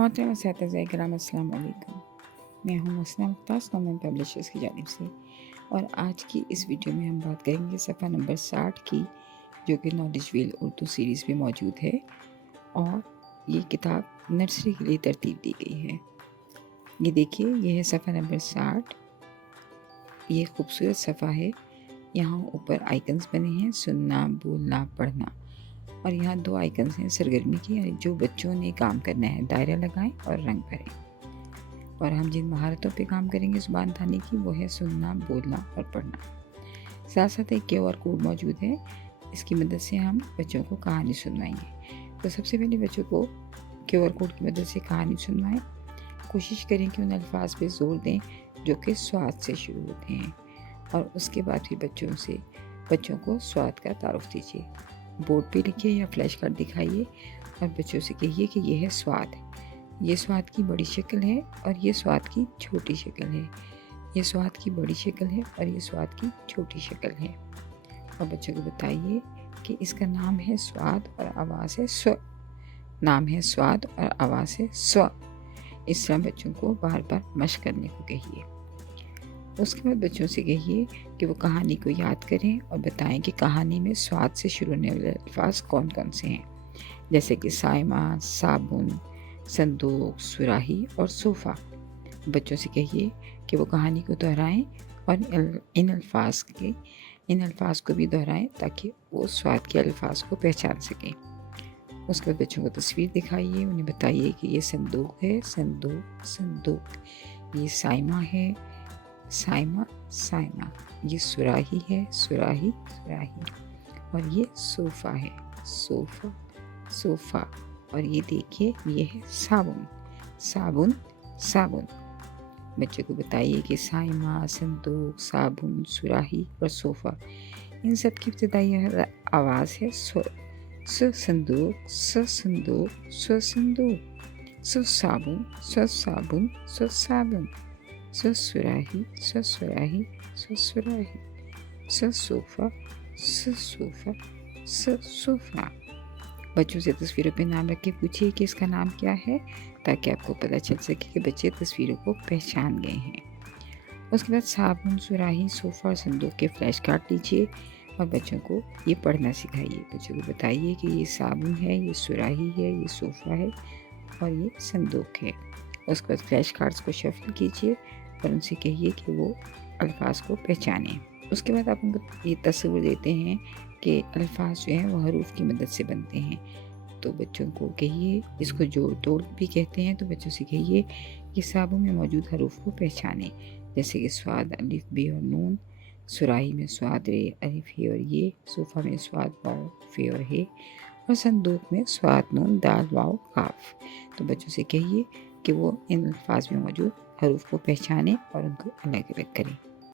मोहतरम असातिज़ा किराम अस्सलाम वालेकुम। मैं हूँ मुस्ना मुख्तार नोमन पब्लिशर्स की जानिब से, और आज की इस वीडियो में हम बात करेंगे सफ़ा नंबर 60 की, जो कि नॉलेज व्हील उर्दू सीरीज़ में मौजूद है। और ये किताब नर्सरी के लिए तरतीब दी गई है। ये देखिए, ये है सफ़ा नंबर 60। ये खूबसूरत सफ़ा है। यहाँ ऊपर आइकन्स बने हैं, सुनना, बोलना, पढ़ना। और यहाँ 2 आइकन्स हैं सरगर्मी की, यानी जो बच्चों ने काम करना है, दायरा लगाएं और रंग भरें। और हम जिन महारतों पे काम करेंगे ज़ुबान दानी की, वो है सुनना, बोलना और पढ़ना। साथ साथ एक QR कोड मौजूद है, इसकी मदद से हम बच्चों को कहानी सुनवाएंगे। तो सबसे पहले बच्चों को QR कोड की मदद से कहानी सुनवाएं। कोशिश करें कि उन अल्फाज पे ज़ोर दें जो कि स्वाद से शुरू होते हैं, और उसके बाद भी बच्चों को स्वाद का तारुफ दीजिए। बोर्ड पे लिखिए या फ्लैश कार्ड दिखाइए और बच्चों से कहिए कि ये है स्वाद, ये स्वाद की बड़ी शक्ल है और ये स्वाद की छोटी शक्ल है, ये स्वाद की बड़ी शक्ल है और ये स्वाद की छोटी शक्ल है। और बच्चों को बताइए कि इसका नाम है स्वाद और आवाज़ है स्व, नाम है स्वाद और आवाज़ है स्व। इस तरह बच्चों को बार बार मशक करने को कहिए। उसके बाद बच्चों से कहिए कि वो कहानी को याद करें और बताएं कि कहानी में स्वाद से शुरू होने वाले अल्फाज कौन कौन से हैं, जैसे कि साइमा, साबुन, संदूक, सुराही और सोफ़ा। बच्चों से कहिए कि वो कहानी को दोहराएं और इन अल्फाज को भी दोहराएं ताकि वो स्वाद के अल्फाज को पहचान सकें। उसके बाद बच्चों को तस्वीर दिखाइए, उन्हें बताइए कि ये संदूक है, संदूक, संदूक। ये साइमा है, साइमा, साइमा। ये सुराही है, सुराही, सुराही। और ये सोफ़ा है, सोफ़ा, सोफ़ा। और ये देखिए, ये है साबुन, साबुन, साबुन। बच्चे को बताइए कि साइमा, संदूक, साबुन, सुराही और सोफ़ा, इन सब की इब्तिदाई आवाज़ है स्व। स संदूक, स संदूक, स संदूक, स साबुन, स साबुन, स साबुन, स सुराही, स सुराही, स सुराही, स सोफ़ा, स सोफ़ा, स सोफ़ा। बच्चों से तस्वीरों पे नाम रख के पूछिए कि इसका नाम क्या है, ताकि आपको पता चल सके कि बच्चे तस्वीरों को पहचान गए हैं। उसके बाद साबुन, सुराही, सोफ़ा और संदूक के फ्लैश कार्ड लीजिए और बच्चों को ये पढ़ना सिखाइए। बच्चों को बताइए कि ये साबुन है, ये सुराही है, ये सोफ़ा है और ये संदूक है। उसके बाद फ्लैश कार्ड्स को शफल कीजिए और उनसे कहिए कि वो अल्फाज को पहचानें। उसके बाद आप उनको ये तस्वीर देते हैं कि अल्फाज जो हैं वो हरूफ की मदद से बनते हैं। तो बच्चों को कहिए, इसको जोड़ तोड़ भी कहते हैं, तो बच्चों से कहिए कि साबुन में मौजूद हरूफ को पहचानें, जैसे कि स्वाद अलिफ, बे और नून, सुराही में स्वाद रे, अलिफ, हे और ये, सोफ़ा में स्वाद वाव, फे और हे, और संदूक में स्वाद नून, दाल, वाव, काफ। तो बच्चों से कहिए कि वो इन अल्फाज में मौजूद हरूफ को पहचानें और उनको अलग अलग करें।